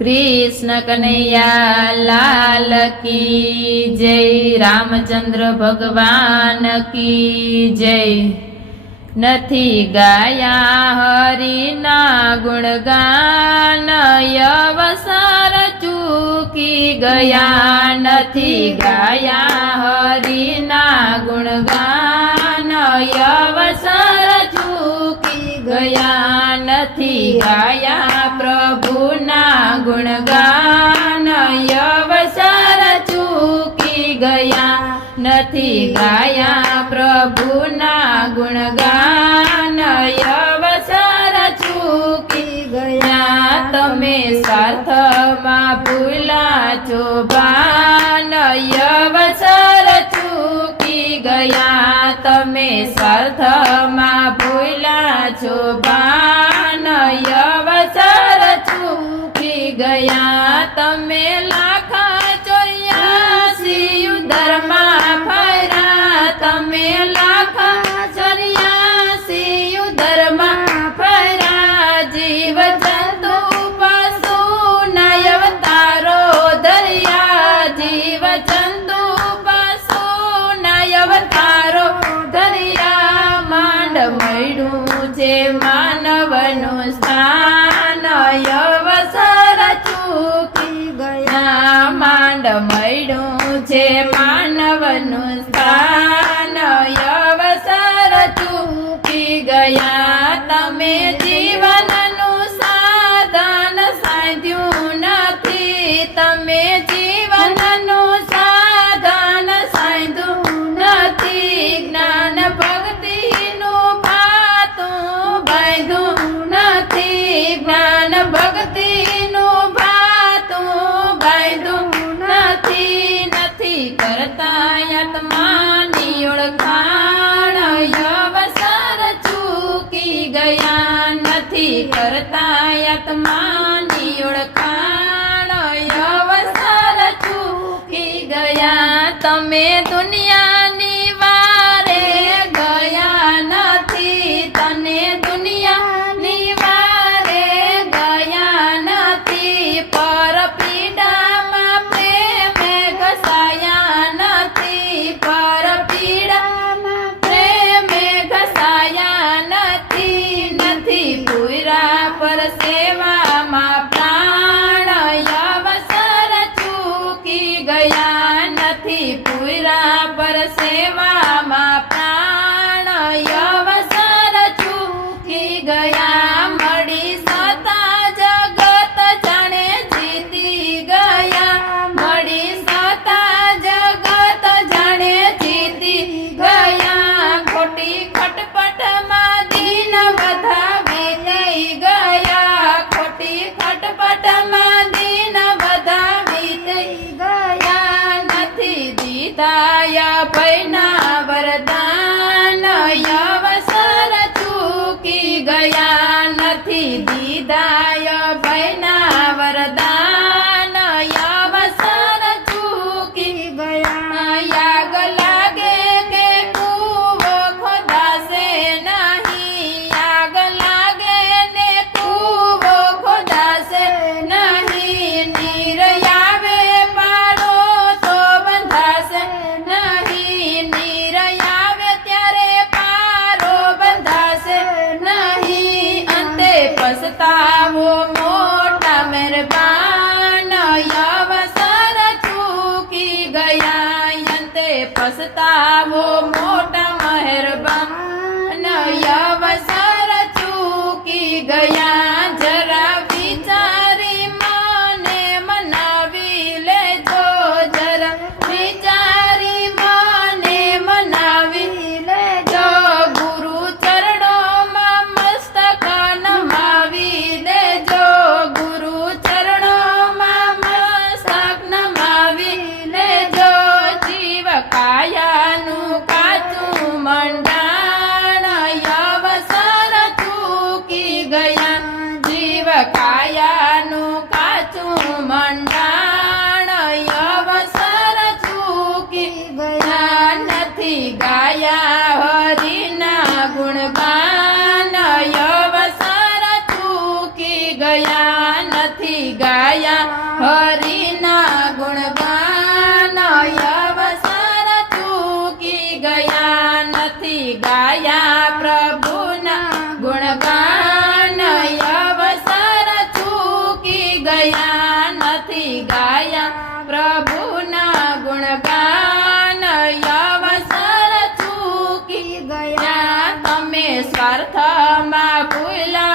कृष्ण कन्हैया लाल की जय। रामचंद्र भगवान की जय। નથી ગાયા હરિના ગુણગાન અવસર ચૂકી ગયા। નથી ગાયા હરિના ગુણગાન અવસર ચૂકી ગયા। નથી ગાયા પ્રભુના ગુણગાન અવસર ચૂકી ગયા। નથી ગાયા પ્રભુના ગુણગાન અવસર ચૂકી ગયા। તમે સ્વાર્થમાં ભૂલા છો ભાન અવસર ચૂકી ગયા। તમે સ્વાર્થમાં ભૂલા છો ભાન અવસર ચૂકી ગયા। તમે લાખ 84 યુદ્ધમાં ફર્યા। તમે લાખ 84 યુદ્ધમાં ફર્યા। જીવ જંતુ પશુના અવતારો ધર્યા। જીવ જંતુ પશુના અવતારો ધર્યા। માંડ મળ્યું છે માનવનું સ્થાન અવસર ચૂકી ગયા। માંડ મળ્યું છે માનવનું સ્થાન અવસર ચૂકી ગયા। તમે જીવનનું સાધન સાધ્યું નથી। તમે જીવનનું સાધન સાધ્યું નથી। જ્ઞાન ભક્તિનું ભાતું બાંધ્યું નથી। જ્ઞાન ભક્તિનું ભાતું બાંધ્યું નથી। નથી કરતા આત્માની ઓળખાણ અવસર ચૂકી ગયા। નથી કરતા આત્માની ઓળખાણ અવસર ચૂકી ગયા। તમે દુનિયાની વારે ગયા નથી। તને દુનિયાની વારે ગયા નથી। પર પીડામાં પ્રેમે ઘસાયા નથી। પર પીડામાં પ્રેમે ઘસાયા નથી। નથી પૂરા પર સેવામાં પ્રાણ અવસર ચૂકી ગયા। નથી પૂરા પર સેવામાં પ્રાણ અવસર ચૂકી ગયા। મળી સતા જગત જાણે જીતી ગયા। મળી સતા જગત જાણે જીતી ગયા। ખોટી ખટપટમાં દિન વધાવી થઈ ગયા। ખોટી ખટપટમાં દિન વધાવી થઈ ગયા। નથી દીધા ભયના વરદાન અવસર ચૂકી ગયા। નથી દીધા ભયના વરદાન અવસર ચૂકી ગયા। યાગ લાગે કે કૂવો ખોદાશે નહીં। યાગ લાગે ને કૂવો ખોદાશે નહીં। નીર આવે પાડો તો બંધાશે નહીં। નીર આવે ત્યારે પારો બંધાશે નહીં। અંતે પસ્તાવો મોટા મહેરબાન અવસર ચૂકી ગયા। અંતે પસ્તાવો મોટા મહેરબાન અવસર ચૂકી ગયા। જરા વિચારી મને મનાવી લેજો। જરા વિચારી મને મનાવી લેજો। ગુરુ ચરણોમાં મસ્તક નમાવી દેજો। ગુરુ ચરણોમાં મસ્તક નમાવી લેજો। જીવ કાયાનું કાચું નથી ગાયા પ્રભુના ગુણગાન અવસર ચૂકી ગયા નથી ગાયા પ્રભુના ગુણગાન અવસર ચૂકી ગયા તમે સ્વાર્થમાં ભૂલા